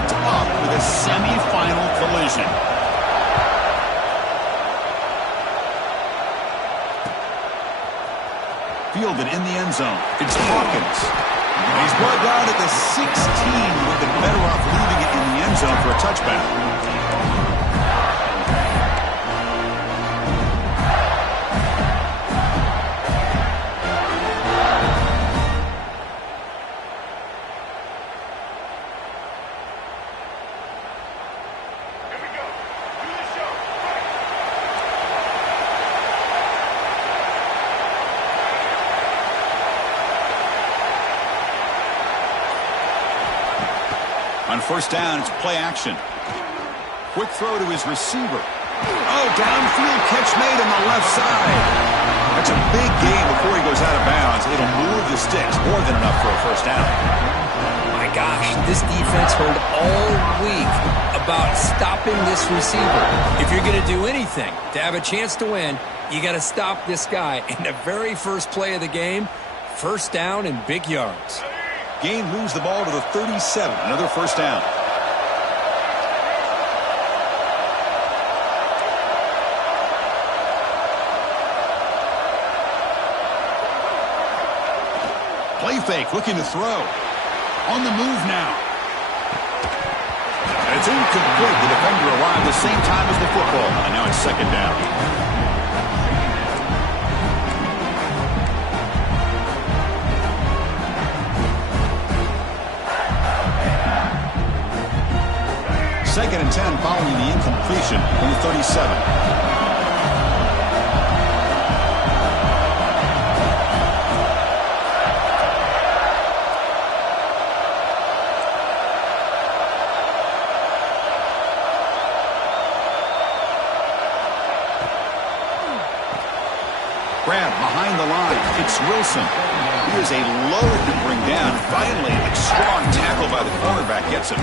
linked up with a semi-final collision. Fielded in the end zone. It's Hawkins. He's brought down at the 16. Would have been better off leaving it in the end zone for a touchback. On first down, it's play action. Quick throw to his receiver. Oh, downfield catch made on the left side. That's a big gain before he goes out of bounds. It'll move the sticks, more than enough for a first down. My gosh, this defense heard all week about stopping this receiver. If you're going to do anything to have a chance to win, you got to stop this guy. In the very first play of the game, first down and big yards. Gain moves the ball to the 37. Another first down. Play fake, looking to throw. On the move now. It's incomplete. The defender arrived the same time as the football. And now it's second down. Second and 10 following the incompletion on the 37. Grab behind the line. It's Wilson. He is a load to bring down. Finally, a strong tackle by the cornerback gets him.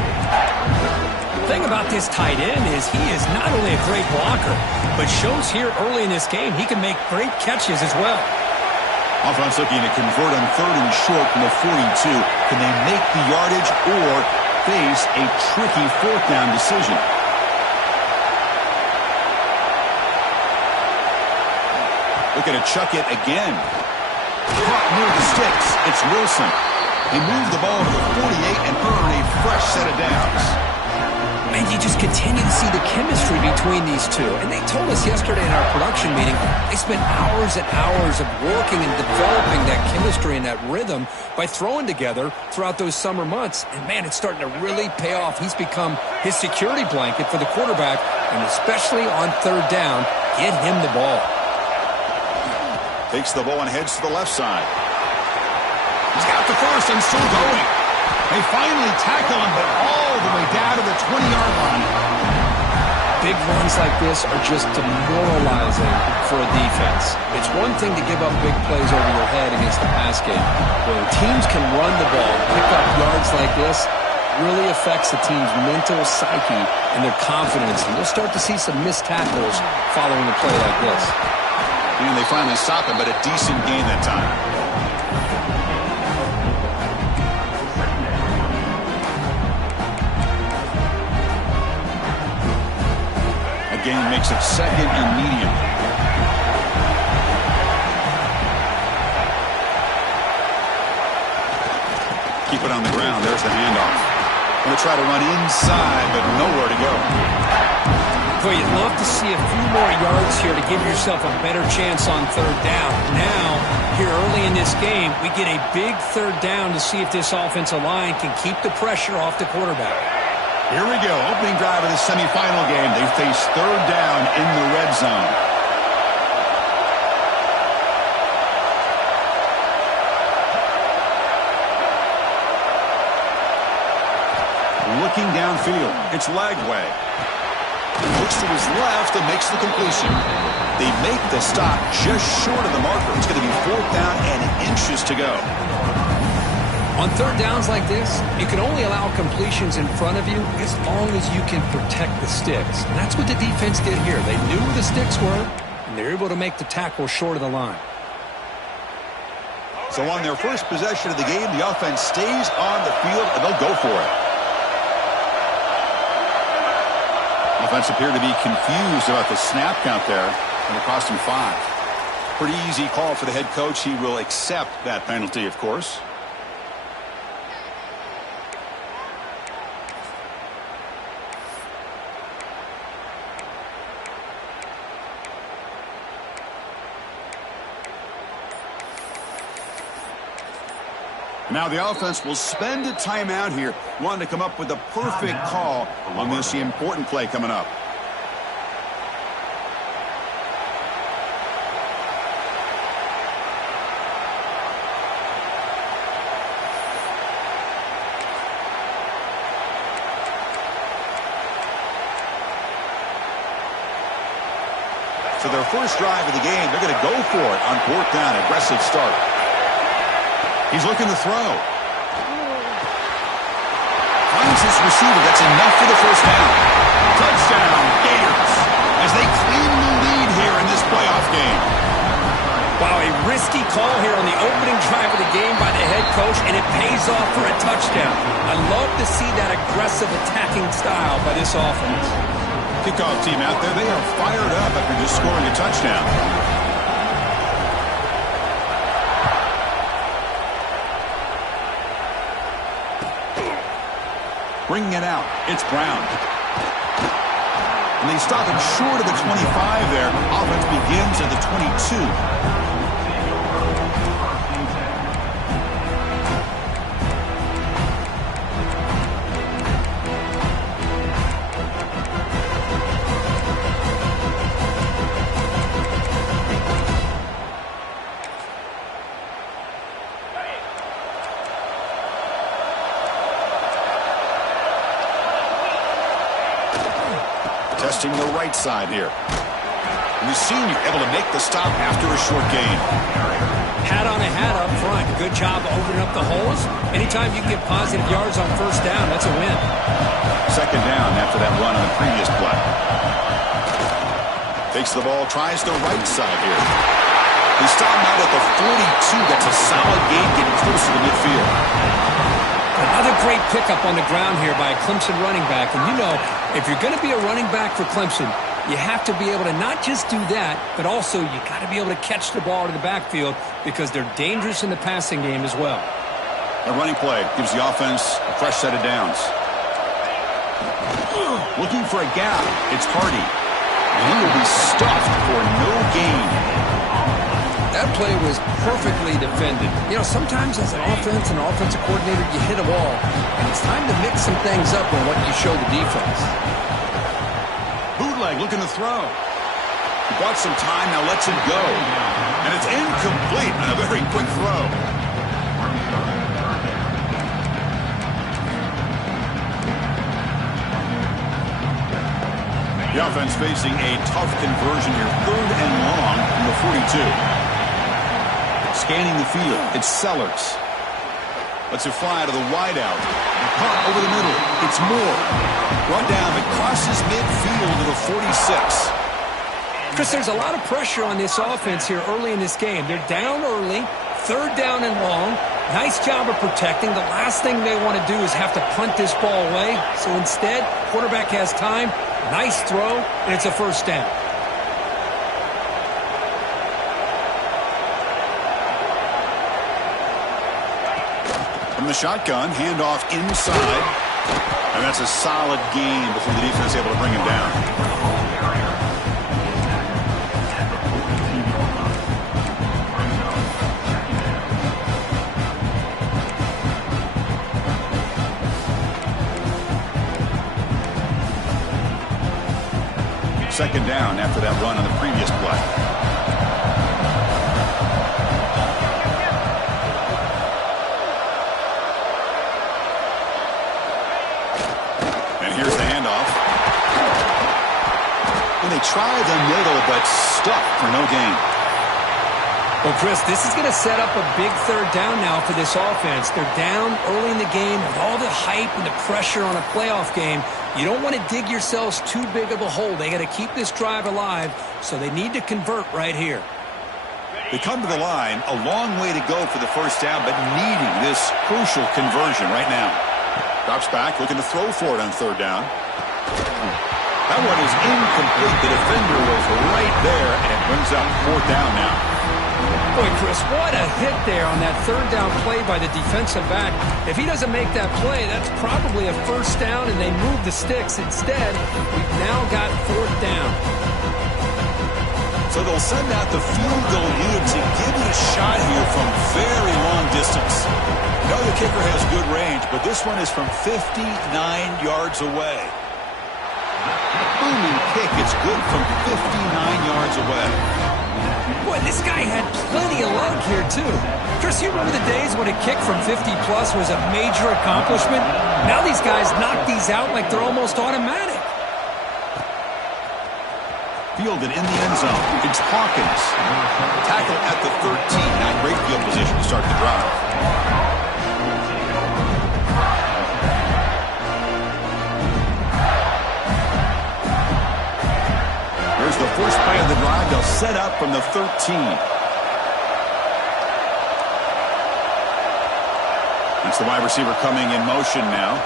The thing about this tight end is he is not only a great blocker, but shows here early in this game he can make great catches as well. Offense looking to convert on third and short from the 42. Can they make the yardage or face a tricky fourth down decision? Looking to chuck it again. Caught near the sticks. It's Wilson. He moved the ball to the 48 and earned a fresh set of downs. And you just continue to see the chemistry between these two. And they told us yesterday in our production meeting, they spent hours and hours of working and developing that chemistry and that rhythm by throwing together throughout those summer months. And, man, it's starting to really pay off. He's become his security blanket for the quarterback, and especially on third down, get him the ball. Takes the ball and heads to the left side. He's got the first and still going. They finally tackle him, but all the way down to the 20-yard line. Big runs like this are just demoralizing for a defense. It's one thing to give up big plays over your head against the pass game. When teams can run the ball, pick up yards like this, really affects the team's mental psyche and their confidence. And you'll start to see some missed tackles following a play like this. And they finally stop him, but a decent gain that time. Gain makes it second and medium. Keep it on the ground. There's the handoff. Going to try to run inside, but nowhere to go. Boy, you'd love to see a few more yards here to give yourself a better chance on third down. Now, here early in this game, we get a big third down to see if this offensive line can keep the pressure off the quarterback. Here we go. Opening drive of the semifinal game. They face third down in the red zone. Looking downfield. It's Lagway. Looks to his left and makes the completion. They make the stop just short of the marker. It's going to be fourth down and inches to go. On third downs like this, you can only allow completions in front of you as long as you can protect the sticks. And that's what the defense did here. They knew where the sticks were, and they were able to make the tackle short of the line. So on their first possession of the game, the offense stays on the field, and they'll go for it. Offense appeared to be confused about the snap count there, and it cost him 5. Pretty easy call for the head coach. He will accept that penalty, of course. Now the offense will spend a timeout here, wanting to come up with the perfect call on this important play coming up. So their first drive of the game, they're going to go for it on 4th down. Aggressive start. He's looking to throw. Finds his receiver. That's enough for the first down. Touchdown, Gators, as they claim the lead here in this playoff game. Wow, a risky call here on the opening drive of the game by the head coach, and it pays off for a touchdown. I love to see that aggressive attacking style by this offense. Kickoff team out there, they are fired up after just scoring a touchdown. Bringing it out, it's Brown. And they stop him short of the 25 there. Offense begins at the 22. Testing the right side here. And the senior able to make the stop after a short gain. Hat on a hat up front. Good job opening up the holes. Anytime you can get positive yards on first down, that's a win. Second down after that run on the previous play. Takes the ball, tries the right side here. He stopped out at the 42. That's a solid gain getting closer to midfield. Another great pickup on the ground here by a Clemson running back. And you know, if you're going to be a running back for Clemson, you have to be able to not just do that, but also you got to be able to catch the ball to the backfield because they're dangerous in the passing game as well. The running play gives the offense a fresh set of downs. Looking for a gap. It's Hardy. And he will be stuffed for no gain. That play was perfectly defended. You know, sometimes as an offense and offensive coordinator, you hit a wall, and it's time to mix some things up on what you show the defense. Bootleg looking to throw. He bought some time, now lets it go. And it's incomplete on a very quick throw. The offense facing a tough conversion here. 3rd and long from the 42. Scanning the field, it's Sellers. Lets it fly to the wideout. Caught over the middle, it's Moore. Run down, it crosses midfield to the 46. Chris, there's a lot of pressure on this offense here early in this game. They're down early, 3rd down and long. Nice job of protecting. The last thing they want to do is have to punt this ball away. So instead, quarterback has time, nice throw, and it's a first down. From the shotgun, handoff inside. And that's a solid gain before the defense is able to bring him down. Second down after that run on the previous play. Here's the handoff. And they try the middle, but stuck for no gain. Well, Chris, this is going to set up a big 3rd down now for this offense. They're down early in the game with all the hype and the pressure on a playoff game. You don't want to dig yourselves too big of a hole. They got to keep this drive alive, so they need to convert right here. They come to the line, a long way to go for the first down, but needing this crucial conversion right now. Drops back, looking to throw for it on 3rd down. That one is incomplete. The defender was right there, and it brings up 4th down now. Boy, Chris, what a hit there on that 3rd down play by the defensive back. If he doesn't make that play, that's probably a 1st down, and they move the sticks. Instead, we've now got 4th down. So they'll send out the field goal unit to give it a shot here from very long distance. I know the kicker has good range, but this one is from 59 yards away. Booming kick. It's good from 59 yards away. Boy, this guy had plenty of leg here, too. Chris, you remember the days when a kick from 50-plus was a major accomplishment? Now these guys knock these out like they're almost automatic. Fielded in the end zone. It's Hawkins. Tackle at the 13. Not great field position to start the drive. Here's the first play of the drive. They'll set up from the 13. It's the wide receiver coming in motion now.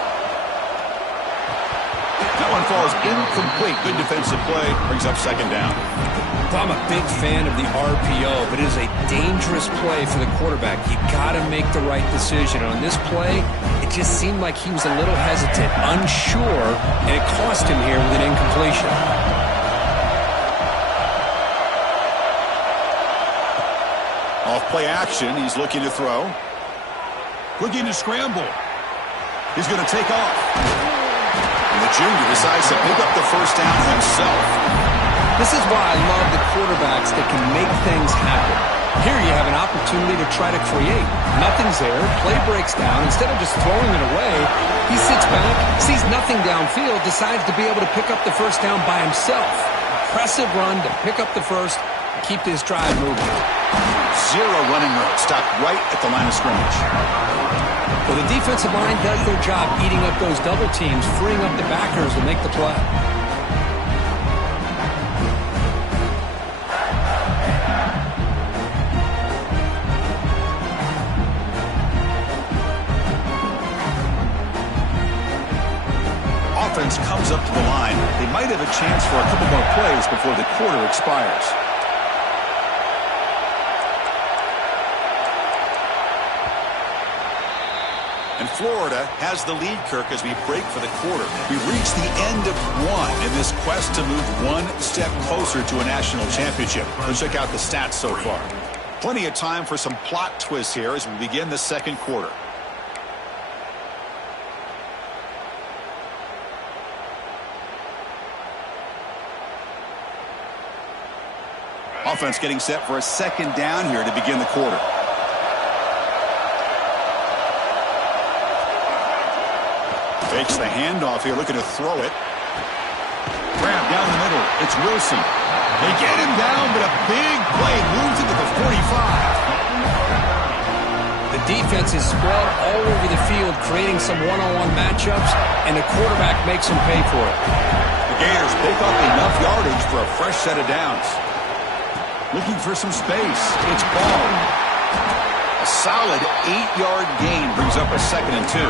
That one falls incomplete. Good defensive play. Brings up 2nd down. I'm a big fan of the RPO, but it is a dangerous play for the quarterback. You got to make the right decision. On this play, it just seemed like he was a little hesitant, unsure, and it cost him here with an incompletion. Off play action. He's looking to throw. Looking to scramble. He's going to take off. And the junior decides to pick up the 1st down himself. This is why I love the quarterbacks that can make things happen. Here you have an opportunity to try to create. Nothing's there. Play breaks down. Instead of just throwing it away, he sits back, sees nothing downfield, decides to be able to pick up the 1st down by himself. Impressive run to pick up the 1st and keep this drive moving. 0 running room. Stopped right at the line of scrimmage. Well, the defensive line does their job eating up those double teams, freeing up the backers to make the play. Offense comes up to the line. They might have a chance for a couple more plays before the quarter expires. And Florida has the lead, Kirk, as we break for the quarter. We've reached the end of one in this quest to move one step closer to a national championship. Let's check out the stats so far. Plenty of time for some plot twists here as we begin the 2nd quarter. Offense getting set for a 2nd down here to begin the quarter. Takes the handoff here, looking to throw it. Grab down the middle. It's Wilson. They get him down, but a big play moves into the 45. The defense is spread all over the field, creating some one-on-one matchups, and the quarterback makes them pay for it. The Gators pick up enough yardage for a fresh set of downs. Looking for some space. It's Ball. A solid 8-yard gain brings up a 2nd and 2.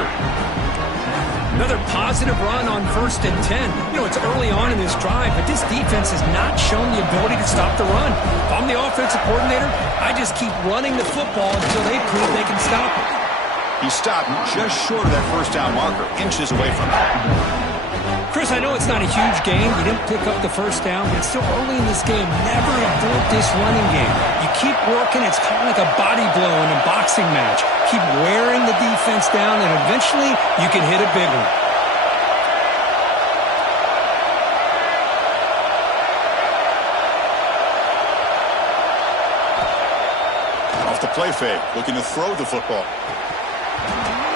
Another positive run on 1st and 10. You know, it's early on in this drive, but this defense has not shown the ability to stop the run. If I'm the offensive coordinator, I just keep running the football until they prove they can stop it. He stopped just short of that 1st down marker, inches away from it. Chris, I know it's not a huge game. You didn't pick up the 1st down, but it's still early in this game. Never abort this running game. You keep working. It's kind of like a body blow in a boxing match. Keep wearing the defense down, and eventually you can hit a big one. Off the play fake, looking to throw the football.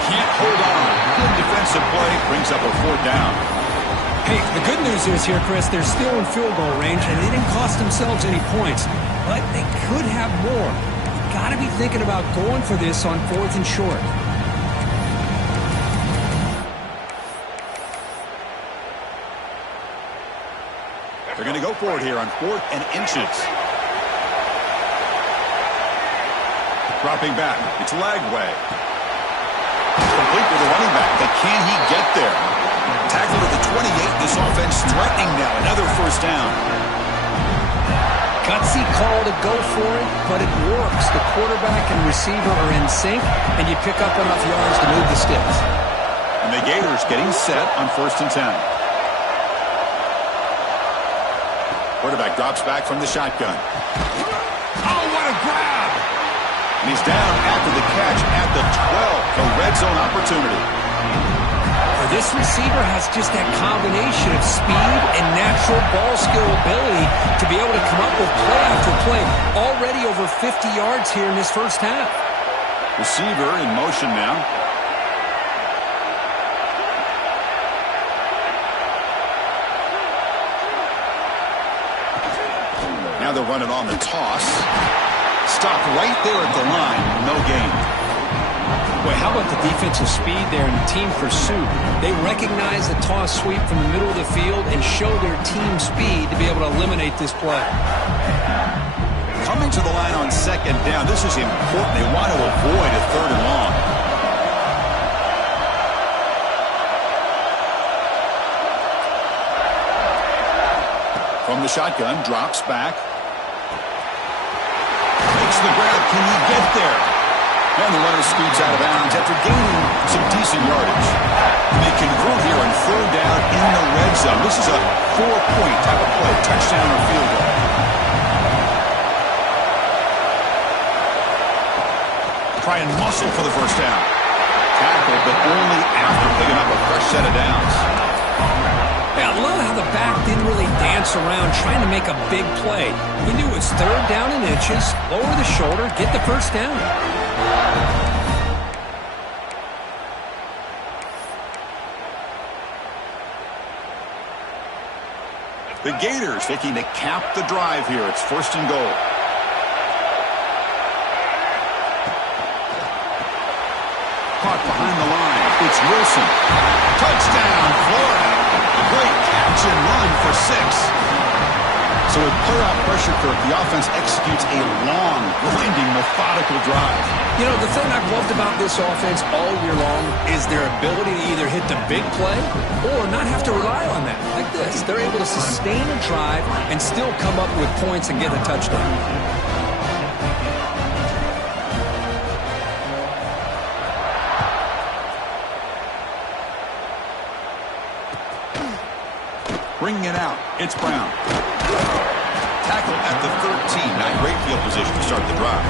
Can't hold on. Good defensive play, brings up a 4th down. Hey, the good news is here, Chris, they're still in field goal range, and they didn't cost themselves any points. But they could have more. You've got to be thinking about going for this on 4th and short. They're going to go for it here on 4th and inches. Dropping back. It's Lagway. Complete with the running back, but can he get there? Tackled at the 28. This offense threatening now first down. Gutsy call to go for it, but it works. The quarterback and receiver are in sync, and you pick up enough yards to move the sticks. And the Gators getting set on 1st and 10. Quarterback drops back from the shotgun. Oh, what a grab! And he's down after the catch at the 12. A red zone opportunity. This receiver has just that combination of speed and natural ball skill ability to be able to come up with play after play. Already over 50 yards here in this first half. Receiver in motion now. Now they're running on the toss. Stopped right there at the line. No gain. Boy, how about the defensive speed there in the team pursuit? They recognize the toss sweep from the middle of the field and show their team speed to be able to eliminate this play. Coming to the line on 2nd down. This is important. They want to avoid a 3rd and long. From the shotgun, drops back. Makes the grab. Can he get there? And the runner scoots out of bounds after gaining some decent yardage. They convert here on 3rd down in the red zone. This is a 4-point type of play, touchdown or field goal. Try and muscle for the first down. Tackle, but only after picking up a fresh set of downs. Yeah, I love how the back didn't really dance around trying to make a big play. He knew it was 3rd down in inches, lower the shoulder, get the first down. The Gators looking to cap the drive here. It's 1st and goal. Caught behind the line. It's Wilson. Touchdown, Florida. A great catch and run for 6. So with playoff pressure, Kirk, the offense executes a long, winding, methodical drive. You know, the thing I've loved about this offense all year long is their ability to either hit the big play or not have to rely on that. Like this, they're able to sustain a drive and still come up with points and get a touchdown. Bringing it out, it's Brown. Tackle at the 13. Not great field position to start the drive.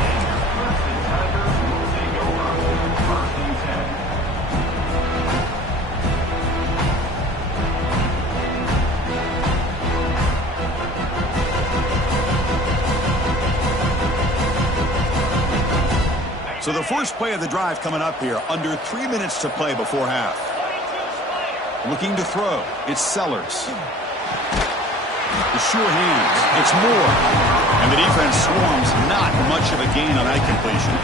So the first play of the drive coming up here. Under 3 minutes to play before half. Looking to throw. It's Sellers. The sure hands. It's Moore. And the defense swarms. Not much of a gain on that completion.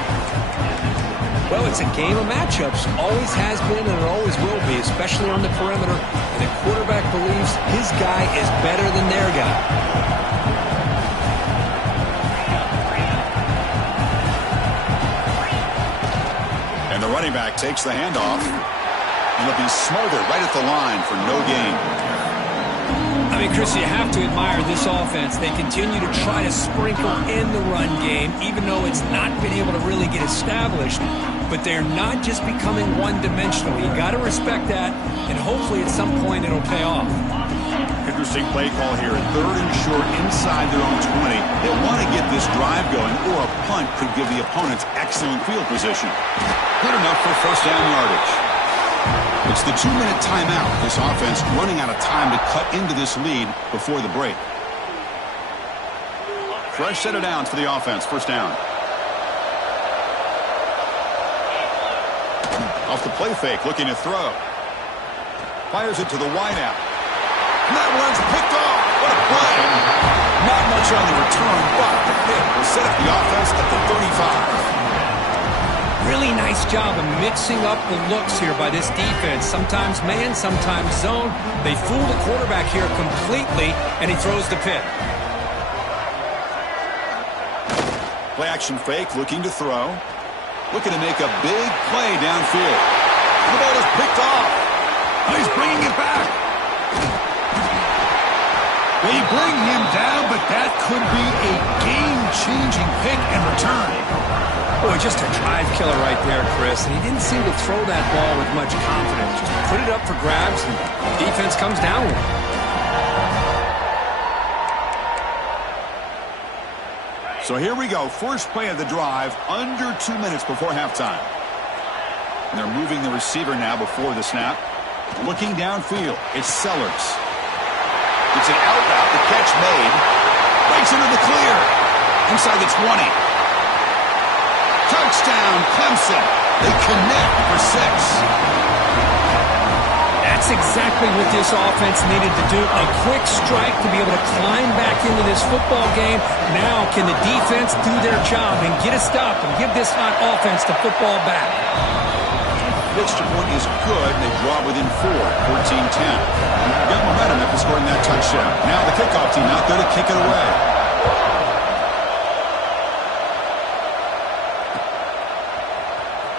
Well, it's a game of matchups. Always has been and it always will be, especially on the perimeter. And the quarterback believes his guy is better than their guy. And the running back takes the handoff. And it'll be smothered right at the line for no gain. I mean, Chris, you have to admire this offense. They continue to try to sprinkle in the run game, even though it's not been able to really get established. But they're not just becoming one-dimensional. You got to respect that, and hopefully at some point it'll pay off. Interesting play call here. 3rd and short inside their own 20. They want to get this drive going, or a punt could give the opponents excellent field position. Good enough for first down yardage. It's the 2-minute timeout. This offense running out of time to cut into this lead before the break. Fresh set of downs for the offense. First down. Off the play fake, looking to throw. Fires it to the wideout. And that one's picked off. What a play. Not much on the return, but the hit will set up the offense at the 35. Really nice job of mixing up the looks here by this defense. Sometimes man, sometimes zone. They fool the quarterback here completely, and he throws the pick. Play action fake, looking to throw. Looking to make a big play downfield. The ball is picked off. Oh, he's bringing it back. They bring him down, but that could be a game-changing pick and return. Boy, just a drive killer right there, Chris. And he didn't seem to throw that ball with much confidence. Just put it up for grabs, and defense comes down with it. So here we go. First play of the drive, under 2 minutes before halftime. And they're moving the receiver now before the snap. Looking downfield, it's Sellers. It's an out route, the catch made. Breaks into the clear. Inside the 20. Touchdown, Clemson. They connect for 6. That's exactly what this offense needed to do. A quick strike to be able to climb back into this football game. Now can the defense do their job and get a stop and give this hot offense the football back? Extra point is good. They draw within 4, 14-10. Got momentum after scoring that touchdown. Now the kickoff team out there to kick it away.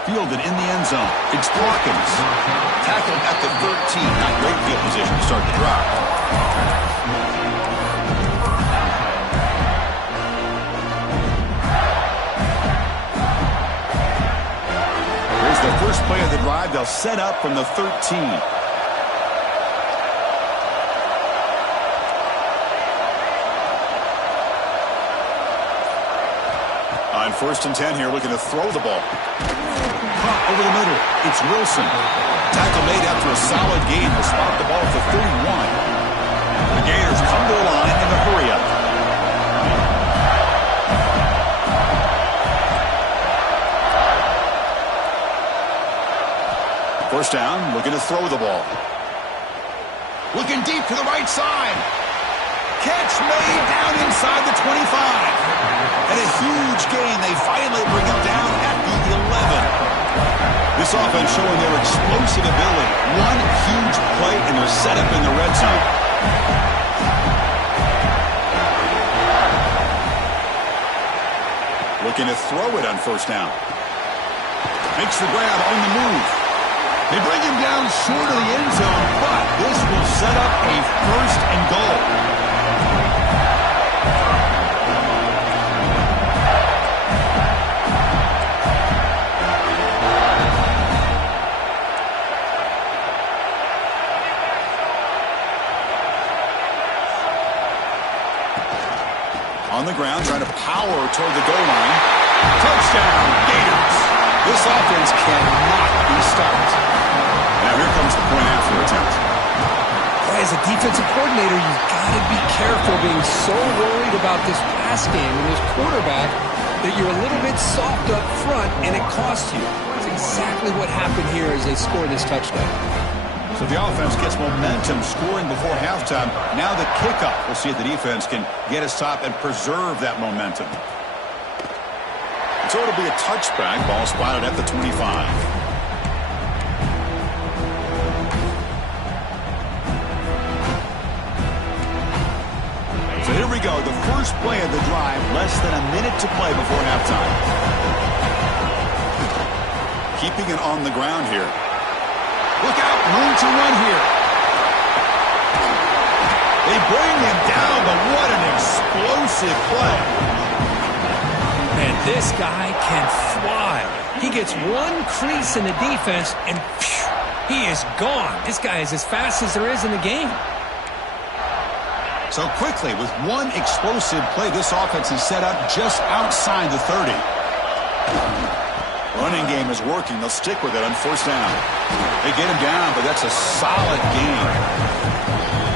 Fielded in the end zone. It's Dawkins. Tackled at the 13. Not great field position to start the drive. Here's the first play of the drive. They'll set up from the 13. On 1st and 10 here, looking to throw the ball. Caught over the middle. It's Wilson. Tackle made after a solid gain. Will spot the ball at the 31. The Gators come to the line in a hurry-up. First down, looking to throw the ball. Looking deep to the right side. Catch made down inside the 25. And a huge gain. They finally bring him down at the 11. This offense showing their explosive ability. One huge play, and they're set up in the red zone. Looking to throw it on first down. Makes the grab on the move. They bring him down short of the end zone, but this will set up a 1st and goal. On the ground, trying to power toward the goal line. Touchdown, Gators. This offense cannot be stopped. Now here comes the point after attempt. As a defensive coordinator, you've got to be careful being so worried about this pass game and this quarterback that you're a little bit soft up front and it costs you. That's exactly what happened here as they score this touchdown. So the offense gets momentum scoring before halftime. Now the kickoff. We'll see if the defense can get a stop and preserve that momentum. So it'll be a touchback. Ball spotted at the 25. So here we go. The first play of the drive. Less than a minute to play before halftime. Keeping it on the ground here. Look out, room to run here. They bring him down, but what an explosive play. And this guy can fly. He gets one crease in the defense, and phew, he is gone. This guy is as fast as there is in the game. So quickly, with one explosive play, this offense is set up just outside the 30. Running game is working. They'll stick with it on first down. They get him down, but that's a solid gain.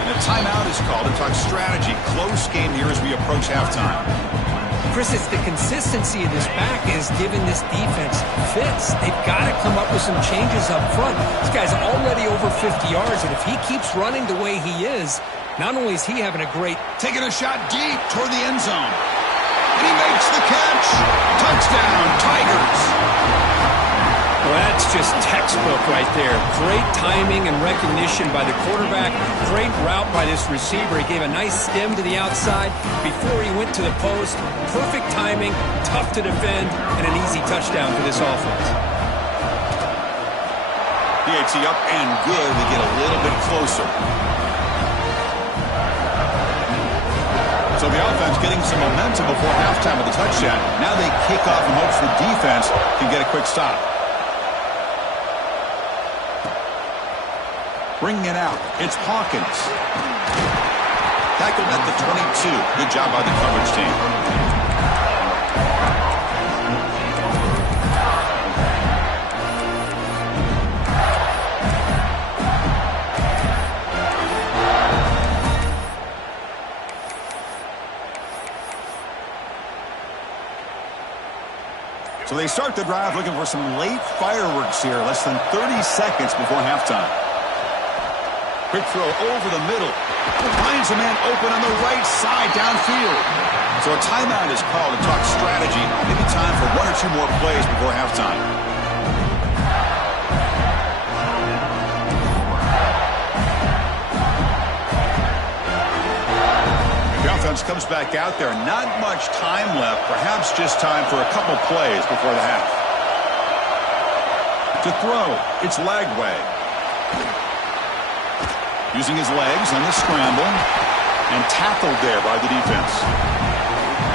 And a timeout is called to talk strategy. Close game here as we approach halftime. Chris, it's the consistency of this back is giving this defense fits. They've got to come up with some changes up front. This guy's already over 50 yards, and if he keeps running the way he is, not only is he having a great... Taking a shot deep toward the end zone. And he makes the catch. Touchdown, Tigers. Well, that's just textbook right there. Great timing and recognition by the quarterback. Great route by this receiver. He gave a nice stem to the outside before he went to the post. Perfect timing, tough to defend, and an easy touchdown for this offense. PAT up and good. We get a little bit closer. getting some momentum before halftime with the touchdown. Now they kick off in hopes the defense can get a quick stop. Bringing it out, it's Hawkins. Tackled at the 22. Good job by the coverage team. So they start the drive looking for some late fireworks here, less than 30 seconds before halftime. Quick throw over the middle. Finds a man open on the right side downfield. So a timeout is called to talk strategy. Maybe time for one or two more plays before halftime. The offense comes back out there. Not much time left. Perhaps just time for a couple plays before the half. To throw, it's Lagway. Using his legs on the scramble and tackled there by the defense.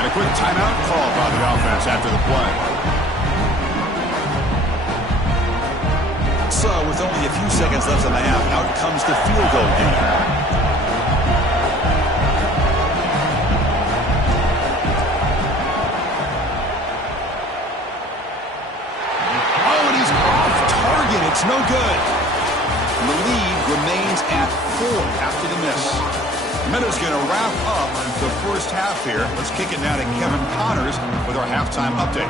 And a quick timeout called by the offense after the play. So with only a few seconds left in the half, out comes the field goal game. It's no good. And the lead remains at 4 after the miss. Meadows going to wrap up the first half here. Let's kick it now to Kevin Connors with our halftime update.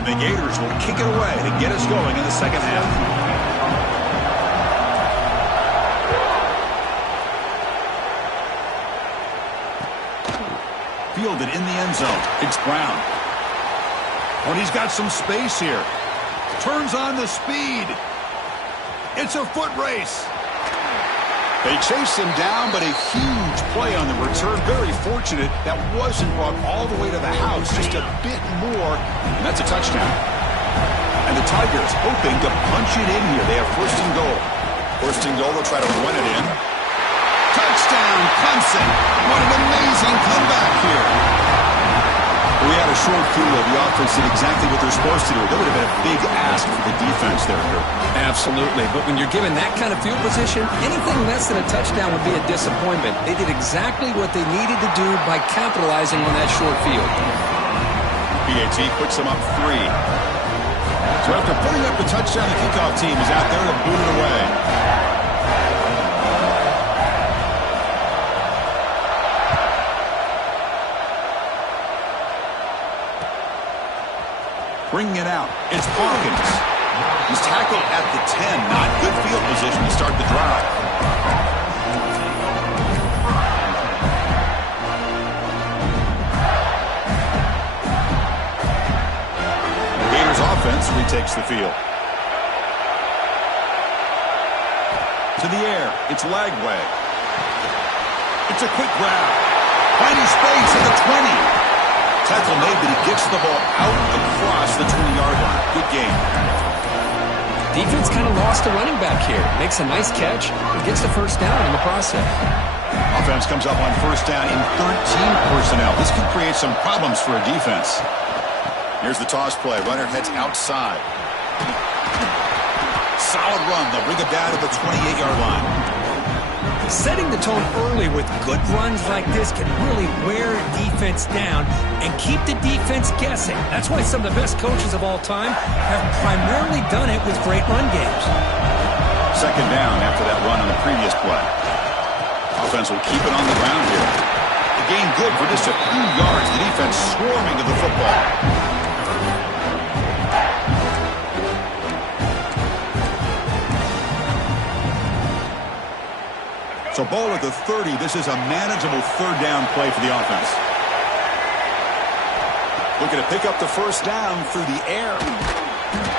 And the Gators will kick it away to get us going in the second half. Fielded in the end zone. It's Brown. When he's got some space here. Turns on the speed. It's a foot race. They chase him down, but a huge play on the return. Very fortunate that wasn't brought all the way to the house. Just a bit more, and that's a touchdown. And the Tigers hoping to punch it in here. They have first and goal. First and goal, they'll try to run it in. Touchdown, Clemson. What an amazing comeback here. We had a short field. The offense did exactly what they're supposed to do. That would have been a big ask for the defense there, Kirk. Absolutely. But when you're given that kind of field position, anything less than a touchdown would be a disappointment. They did exactly what they needed to do by capitalizing on that short field. PAT puts them up 3. So after putting up the touchdown, the kickoff team is out there to boot it away. Bringing it out, it's Hawkins. He's tackled at the 10. Not good field position to start the drive. The Gators offense retakes the field. To the air, it's Lagway. It's a quick grab. Finding space at the 20. Tackle made, but he gets the ball out across the 20-yard line. Good game. Defense kind of lost a running back here. Makes a nice catch and gets the first down in the process. Offense comes up on first down in 13 personnel. This could create some problems for a defense. Here's the toss play. Runner heads outside. Solid run. They'll bring it down to the 28-yard line. Setting the tone early with good runs like this can really wear a defense down and keep the defense guessing. That's why some of the best coaches of all time have primarily done it with great run games. Second down after that run on the previous play. Offense will keep it on the ground here. The gain good for just a few yards. The defense swarming to the football. So ball at the 30. This is a manageable third down play for the offense. Looking to pick up the first down through the air.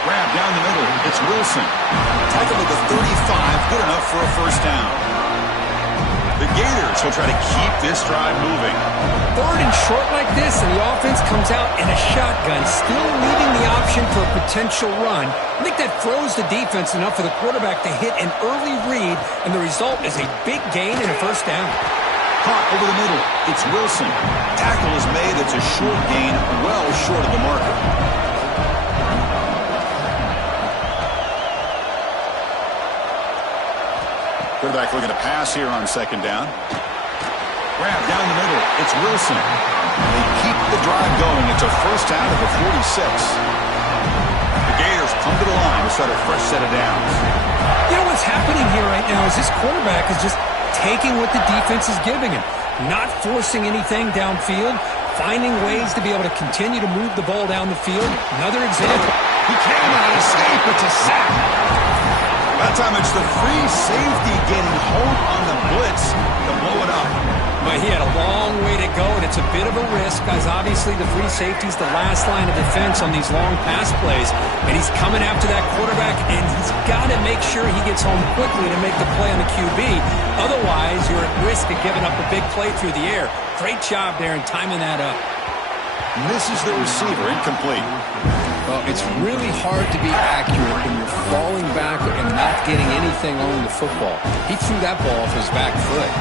Grab down the middle. It's Wilson. Tackle at the 35. Good enough for a first down. The Gators will try to keep this drive moving. Third and short like this, and the offense comes out in a shotgun, still leaving the option for a potential run. I think that froze the defense enough for the quarterback to hit an early read, and the result is a big gain and a first down. Caught over the middle. It's Wilson. Tackle is made. It's a short gain, well short of the marker. Quarterback looking to pass here on second down. Grab down the middle. It's Wilson. They keep the drive going. It's a first down at the 46. The Gators come to the line to start a fresh set of downs. You know what's happening here right now is this quarterback is just taking what the defense is giving him, not forcing anything downfield, finding ways to be able to continue to move the ball down the field. Another example. He came on an escape. It's a sack. That time it's the free safety getting home on the blitz to blow it up. But he had a long way to go, and it's a bit of a risk, guys. Obviously, the free safety's the last line of defense on these long pass plays, and he's coming after that quarterback, and he's got to make sure he gets home quickly to make the play on the QB. Otherwise, you're at risk of giving up a big play through the air. Great job there in timing that up. Misses the receiver, incomplete. Well, it's really hard to be accurate when you're falling back and not getting anything on the football. He threw that ball off his back foot.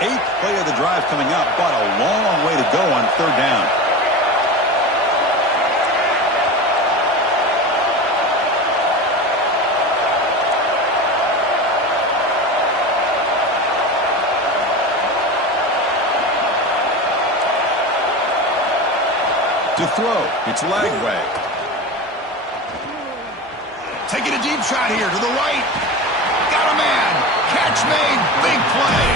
Eighth play of the drive coming up, but a long way to go on third down. To throw, it's Lagway. Taking a deep shot here to the right. Got a man. Catch made. Big play.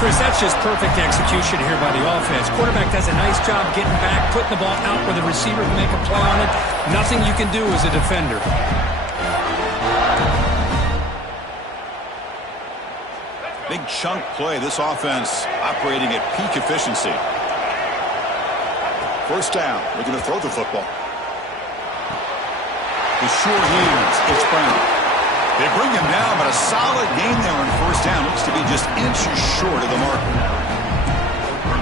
Chris, that's just perfect execution here by the offense. Quarterback does a nice job getting back, putting the ball out where the receiver can make a play on it. Nothing you can do as a defender. Big chunk play. This offense operating at peak efficiency. First down, looking to throw the football. The short hands, it's Brown. They bring him down, but a solid gain there on first down. Looks to be just inches short of the marker.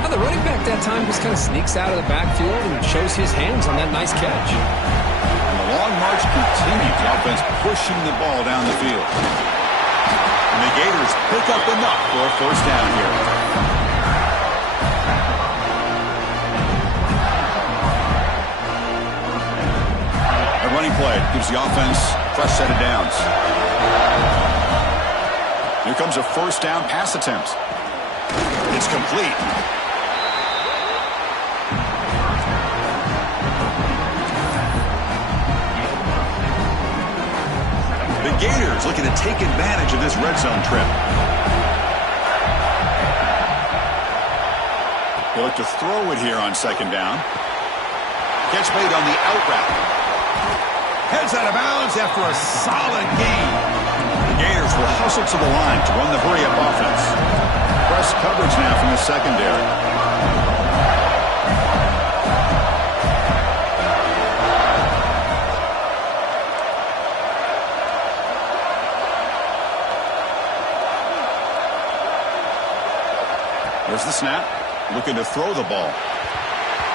Well, the running back that time just kind of sneaks out of the backfield and shows his hands on that nice catch. And the long march continues. The offense pushing the ball down the field. And the Gators pick up enough for a first down here. Running play gives the offense a fresh set of downs. Here comes a first down pass attempt. It's complete. The Gators looking to take advantage of this red zone trip. They look to throw it here on second down. Catch made on the out route. Heads out of bounds after a solid gain. The Gators will hustle to the line to run the hurry-up offense. Press coverage now from the secondary. There's the snap. Looking to throw the ball.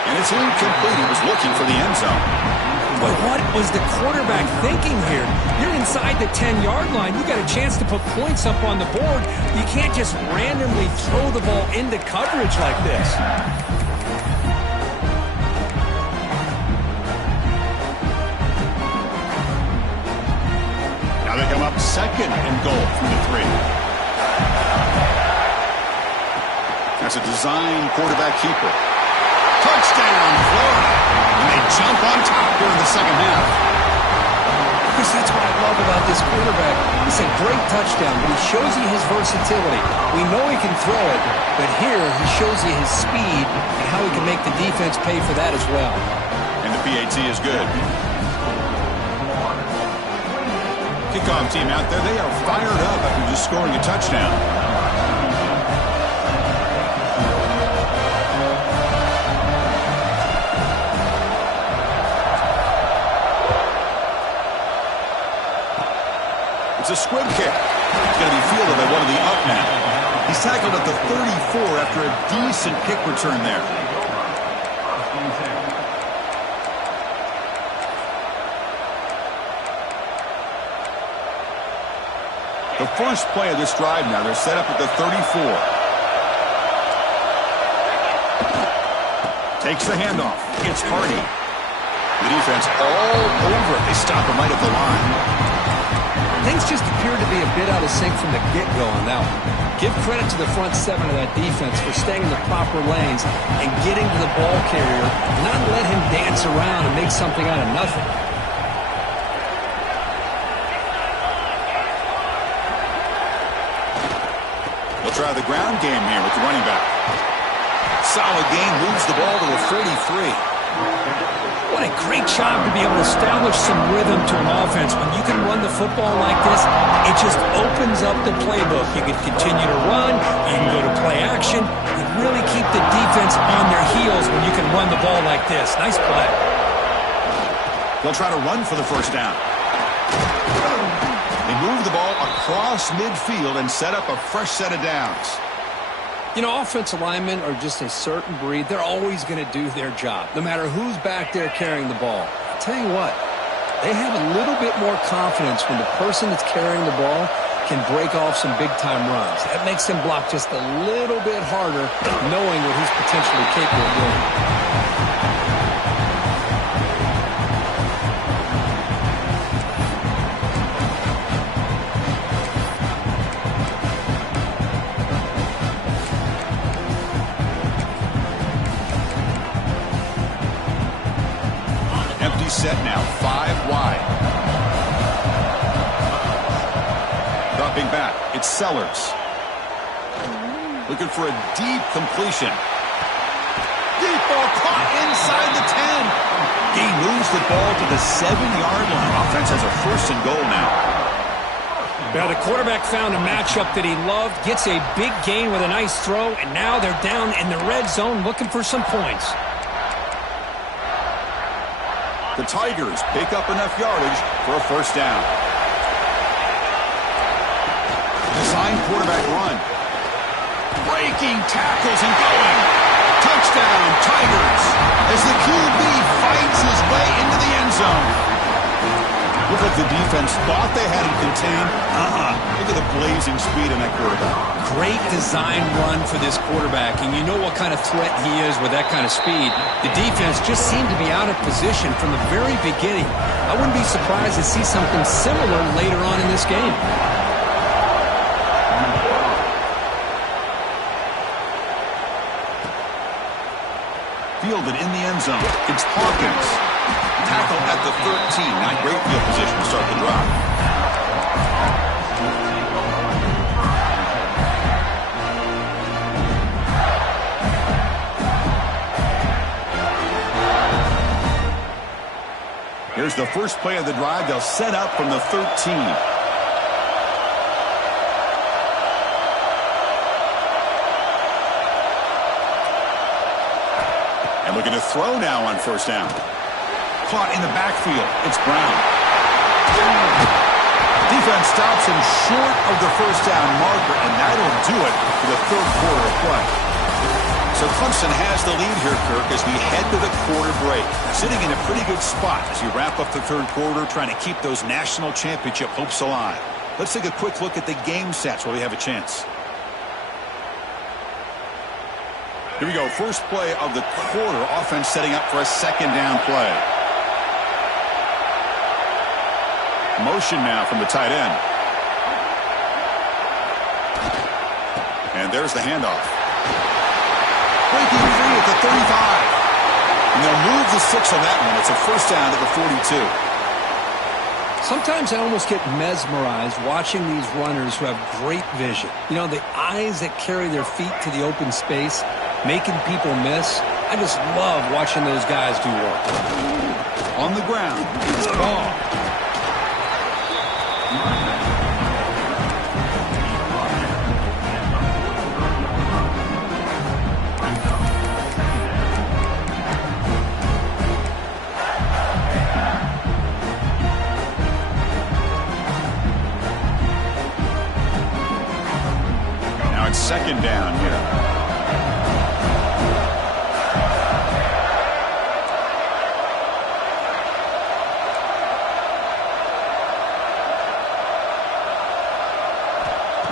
And it's incomplete. He was looking for the end zone. But what was the quarterback thinking here? You're inside the 10-yard line. You got a chance to put points up on the board. You can't just randomly throw the ball into coverage like this. Now they come up second and goal from the 3. That's a design quarterback keeper. Touchdown, Florida. And they jump on top here in the second half. Chris, that's what I love about this quarterback. It's a great touchdown, but he shows you his versatility. We know he can throw it, but here he shows you his speed and how he can make the defense pay for that as well. And the PAT is good. Kickoff team out there, they are fired up after just scoring a touchdown. It's a squib kick. It's going to be fielded by one of the up men. He's tackled at the 34 after a decent kick return there. The first play of this drive now, they're set up at the 34. Takes the handoff. It's Hardy. The defense all over it. They stop him right at the line. Things just appeared to be a bit out of sync from the get-go on that one. Give credit to the front seven of that defense for staying in the proper lanes and getting to the ball carrier, not let him dance around and make something out of nothing. They'll try the ground game here with the running back. Solid gain, moves the ball to a 43. What a great job to be able to establish some rhythm to an offense. When you can run the football like this, it just opens up the playbook. You can continue to run, you can go to play action, and really keep the defense on their heels when you can run the ball like this. Nice play. They'll try to run for the first down. They move the ball across midfield and set up a fresh set of downs. You know, offensive linemen are just a certain breed. They're always going to do their job, no matter who's back there carrying the ball. I'll tell you what, they have a little bit more confidence when the person that's carrying the ball can break off some big-time runs. That makes them block just a little bit harder, knowing what he's potentially capable of doing. Set now, 5 wide. Dropping back, it's Sellers. Looking for a deep completion. Deep ball caught inside the 10. He moves the ball to the 7-yard line. Offense has a 1st and goal now. Now the quarterback found a matchup that he loved, gets a big gain with a nice throw, and now they're down in the red zone looking for some points. The Tigers pick up enough yardage for a first down. Design quarterback run. Breaking tackles and going. Touchdown, Tigers, as the QB fights his way into the end zone. Look like the defense thought they had him contained. Look at the blazing speed in that quarterback. Great design run for this quarterback, and you know what kind of threat he is with that kind of speed. The defense just seemed to be out of position from the very beginning. I wouldn't be surprised to see something similar later on in this game. Fielded in the end zone. It's Hawkins. Tackle at the 13. Not great field position to start the drive. Here's the first play of the drive. They'll set up from the 13. And looking to throw now on first down. Caught in the backfield. It's Brown. Defense stops him short of the first down marker, and that'll do it for the 3rd quarter of play. So Clemson has the lead here, Kirk, as we head to the quarter break. Sitting in a pretty good spot as you wrap up the 3rd quarter, trying to keep those national championship hopes alive. Let's take a quick look at the game sets where we have a chance. Here we go. First play of the quarter. Offense setting up for a 2nd down play. Motion now from the tight end. And there's the handoff. Breaking free at the 35. And they'll move the 6 on that one. It's a first down at the 42. Sometimes I almost get mesmerized watching these runners who have great vision. You know, the eyes that carry their feet to the open space, making people miss. I just love watching those guys do work. On the ground, it's ball. second down here.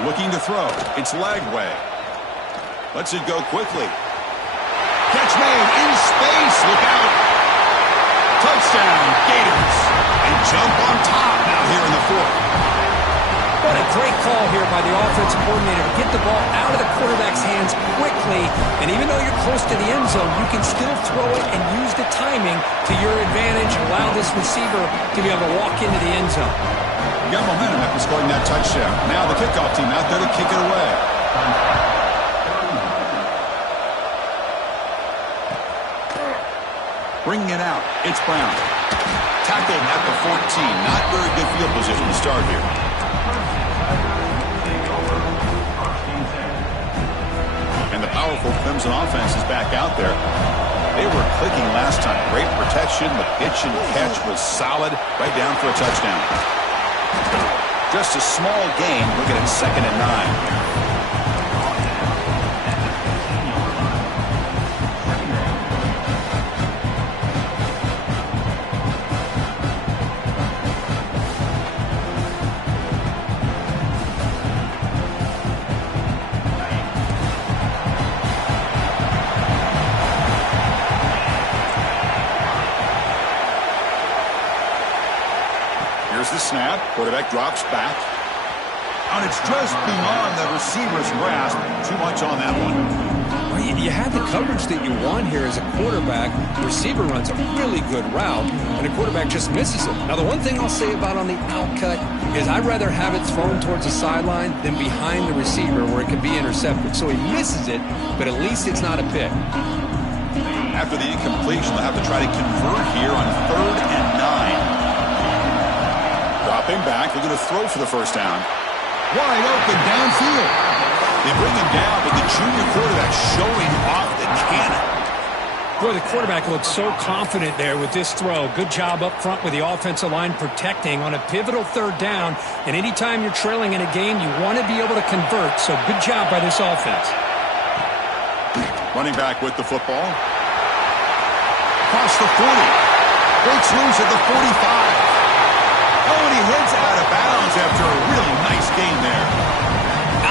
Looking to throw. It's Lagway. Lets it go quickly. Catch made in space. Look out. Touchdown, Gators. And jump on top now here in the fourth. What a great call here by the offensive coordinator to get the ball out of the quarterback's hands quickly. And even though you're close to the end zone, you can still throw it and use the timing to your advantage and allow this receiver to be able to walk into the end zone. You got momentum after scoring that touchdown. Now the kickoff team out there to kick it away. Bringing it out. It's Brown. Tackled at the 14. Not very good field position to start here. And the powerful Clemson offense is back out there. They were clicking last time. Great protection. The pitch and catch was solid. Right down for a touchdown. Just a small gain. Looking at 2nd and 9. The snap, quarterback drops back, and it's just beyond the receiver's grasp. Too much on that one. Well, you had the coverage that you want here as a quarterback. The receiver runs a really good route, and the quarterback just misses it. Now, the one thing I'll say about on the out cut is I'd rather have it thrown towards the sideline than behind the receiver where it could be intercepted. So he misses it, but at least it's not a pick. After the incompletion, they'll have to try to convert here on 3rd and 9. Dropping back, they're going to throw for the first down. Wide open downfield. They bring him down, but the junior quarterback showing off the cannon. Boy, the quarterback looks so confident there with this throw. Good job up front with the offensive line protecting on a pivotal 3rd down. And anytime you're trailing in a game, you want to be able to convert. So good job by this offense. Running back with the football. Across the 40. Breaks loose at the 45. Oh, and he heads out of bounds after a really nice gain there.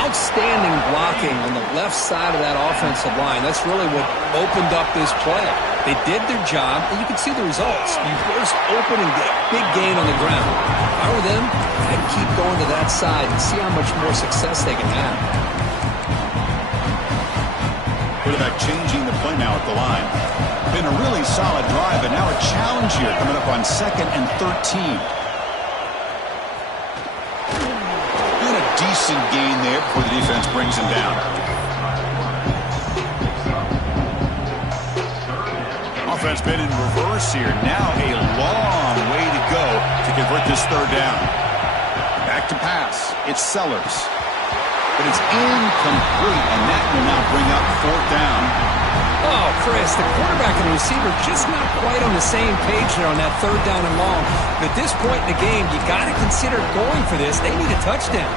Outstanding blocking on the left side of that offensive line. That's really what opened up this play. They did their job, and you can see the results. You burst open and get a big gain on the ground. If I were them, I'd keep going to that side and see how much more success they can have. Quarterback changing the play now at the line. Been a really solid drive, and now a challenge here coming up on 2nd and 13. Decent gain there before the defense brings him down. Offense been in reverse here. Now a long way to go to convert this 3rd down. Back to pass. It's Sellers. But it's incomplete, and that will now bring up 4th down. Oh, Chris, the quarterback and the receiver just not quite on the same page there on that 3rd down and long. But at this point in the game, you got to consider going for this. They need a touchdown.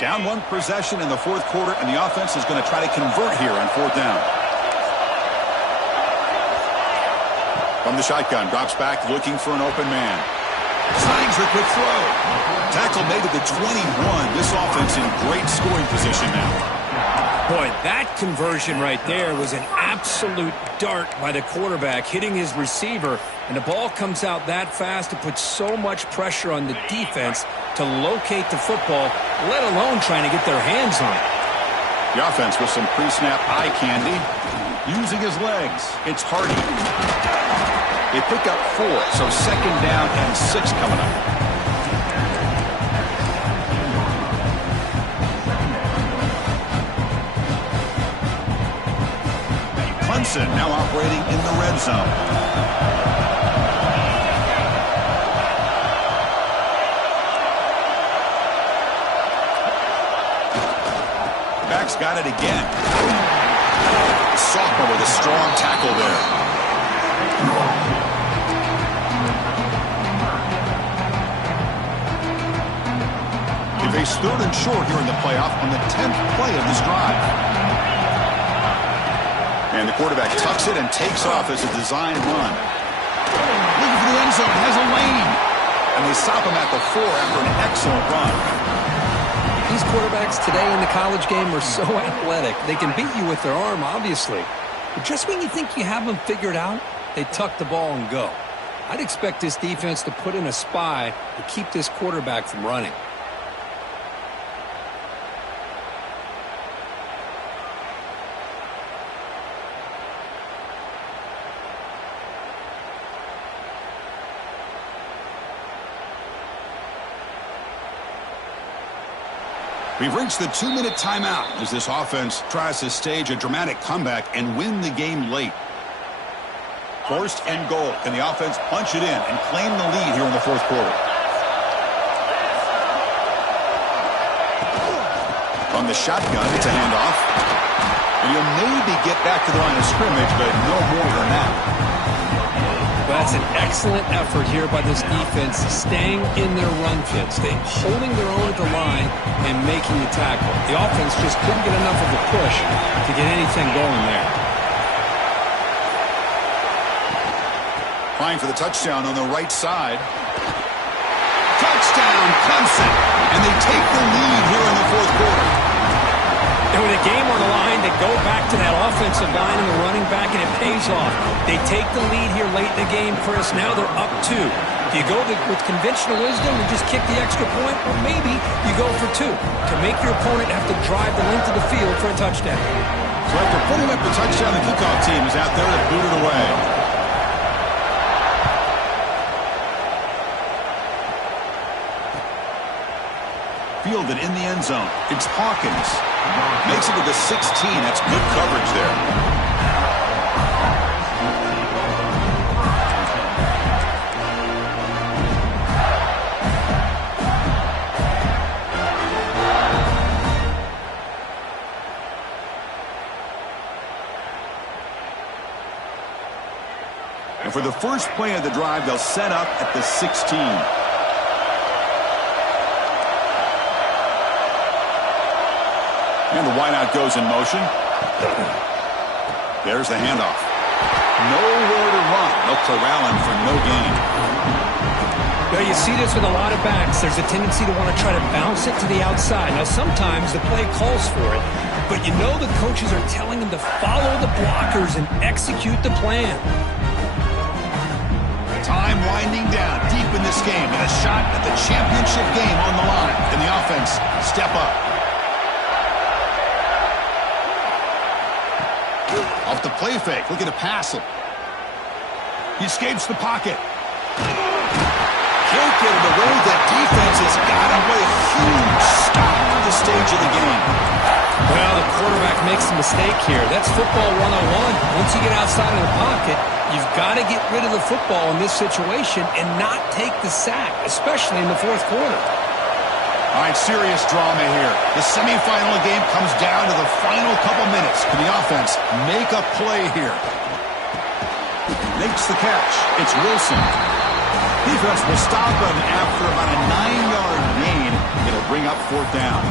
Down 1 possession in the 4th quarter, and the offense is going to try to convert here on 4th down. From the shotgun, drops back, looking for an open man. Slides the quick throw. Tackle made at the 21. This offense in great scoring position now. Boy, that conversion right there was an absolute dart by the quarterback, hitting his receiver, and the ball comes out that fast to put so much pressure on the defense to locate the football, let alone trying to get their hands on it. The offense with some pre-snap eye candy, using his legs. It's Hardy. They pick up 4, so 2nd down and 6 coming up. Clemson now operating in the red zone. He's got it again. The sophomore with a strong tackle there. They face 3rd and short here in the playoff on the 10th play of this drive. And the quarterback tucks it and takes off as a design run. Looking for the end zone, has a lane. And they stop him at the 4 after an excellent run. These quarterbacks today in the college game are so athletic. They can beat you with their arm, obviously. But just when you think you have them figured out, they tuck the ball and go. I'd expect this defense to put in a spy to keep this quarterback from running. We've reached the 2-minute timeout as this offense tries to stage a dramatic comeback and win the game late. 1st and goal. Can the offense punch it in and claim the lead here in the 4th quarter? On the shotgun, it's a handoff. And he'll maybe get back to the line of scrimmage, but no more than that. That's an excellent effort here by this defense, staying in their run fit, staying holding their own at the line and making the tackle. The offense just couldn't get enough of a push to get anything going there. Trying for the touchdown on the right side. Touchdown, Clemson. And they take the lead here in the 4th quarter. And with a game on the line, they go back to that offensive line and the running back, and it pays off. They take the lead here late in the game, Chris. Now they're up 2. Do you go with conventional wisdom and just kick the extra point? Or maybe you go for 2 to make your opponent have to drive the length of the field for a touchdown. So after putting up the touchdown, the kickoff team is out there to boot it away. Fielded in the end zone. It's Hawkins. Makes it to the 16. That's good coverage there. And for the first play of the drive, they'll set up at the 16. And the wideout goes in motion. There's the handoff. Nowhere to run. They'll corral him for no gain. Now you see this with a lot of backs. There's a tendency to want to try to bounce it to the outside. Now sometimes the play calls for it, but you know the coaches are telling them to follow the blockers and execute the plan. Time winding down deep in this game, and a shot at the championship game on the line. And the offense step up. Off the play fake, looking to pass him. He escapes the pocket. Can't get it away. That defense has got him. What a huge stop to the stage of the game. Well, the quarterback makes a mistake here. That's football 101. Once you get outside of the pocket, you've got to get rid of the football in this situation and not take the sack, especially in the 4th quarter. All right, serious drama here. The semifinal game comes down to the final couple minutes. Can the offense make a play here? Makes the catch. It's Wilson. Defense will stop him after about a 9-yard gain. It'll bring up 4th down.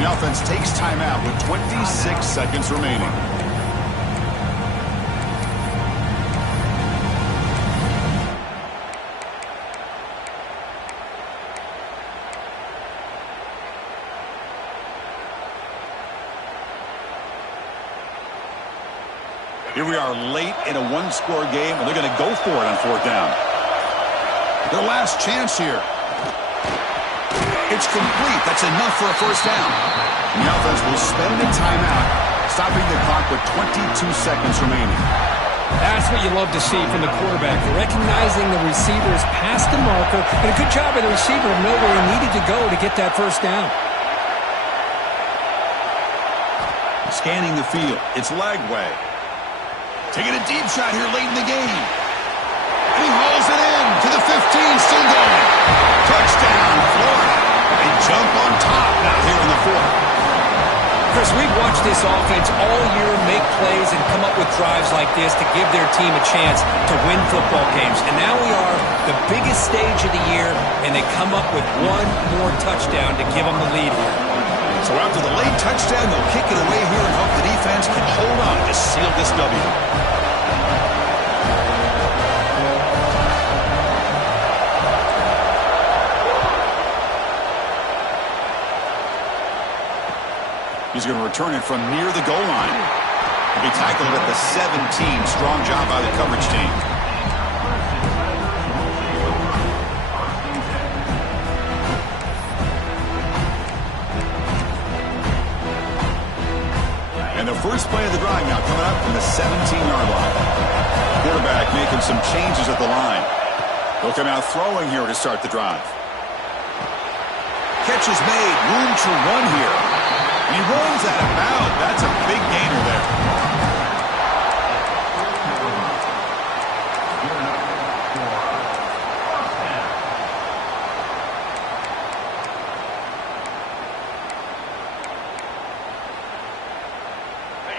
The offense takes timeout with 26 seconds remaining. Here we are late in a one-score game, and they're going to go for it on 4th down. Their last chance here. It's complete. That's enough for a 1st down. And the offense will spend the timeout, stopping the clock with 22 seconds remaining. That's what you love to see from the quarterback, recognizing the receiver's past the marker, and a good job by the receiver to know where he needed to go to get that 1st down. Scanning the field. It's Lagway. Taking a deep shot here late in the game. And he hauls it in to the 15, still going. Touchdown, Florida. They jump on top now here in the 4th. Chris, we've watched this offense all year make plays and come up with drives like this to give their team a chance to win football games. And now we are the biggest stage of the year, and they come up with one more touchdown to give them the lead here. So after the late touchdown, they'll kick it away here and hope the defense can hold on to seal this W. He's going to return it from near the goal line. He'll be tackled at the 17. Strong job by the coverage team. And the first play of the drive now coming up from the 17-yard line. Quarterback making some changes at the line. He'll come out throwing here to start the drive. Catch is made. Room to run here. And he runs out of bounds. That's a big gainer there.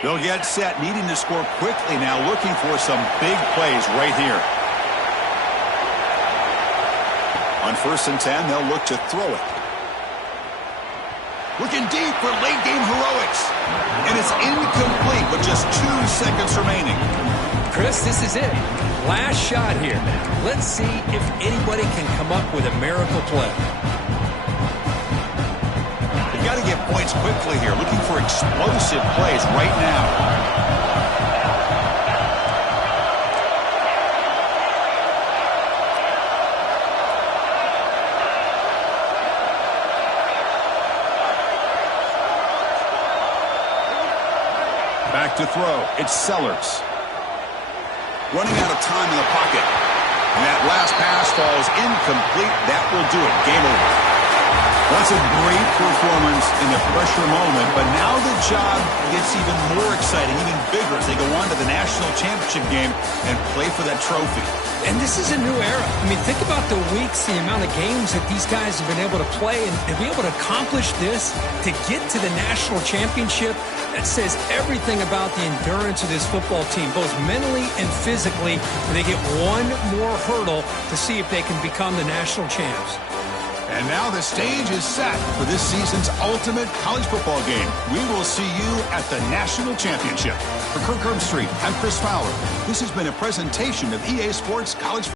They'll get set, needing to score quickly now, looking for some big plays right here. On 1st and 10, they'll look to throw it. Looking deep for late-game heroics. And it's incomplete with just 2 seconds remaining. Chris, this is it. Last shot here. Let's see if anybody can come up with a miracle play. They've got to get points quickly here. Looking for explosive plays right now. Back to throw. It's Sellers. Running out of time in the pocket. And that last pass falls incomplete. That will do it. Game over. That's a great performance in the pressure moment, but now the job gets even more exciting, even bigger as they go on to the national championship game and play for that trophy. And this is a new era. I mean, think about the weeks, the amount of games that these guys have been able to play, and to be able to accomplish this, to get to the national championship, that says everything about the endurance of this football team, both mentally and physically. And they get one more hurdle to see if they can become the national champs. And now the stage is set for this season's ultimate college football game. We will see you at the national championship. For Kirk Herbstreit, I'm Chris Fowler. This has been a presentation of EA Sports College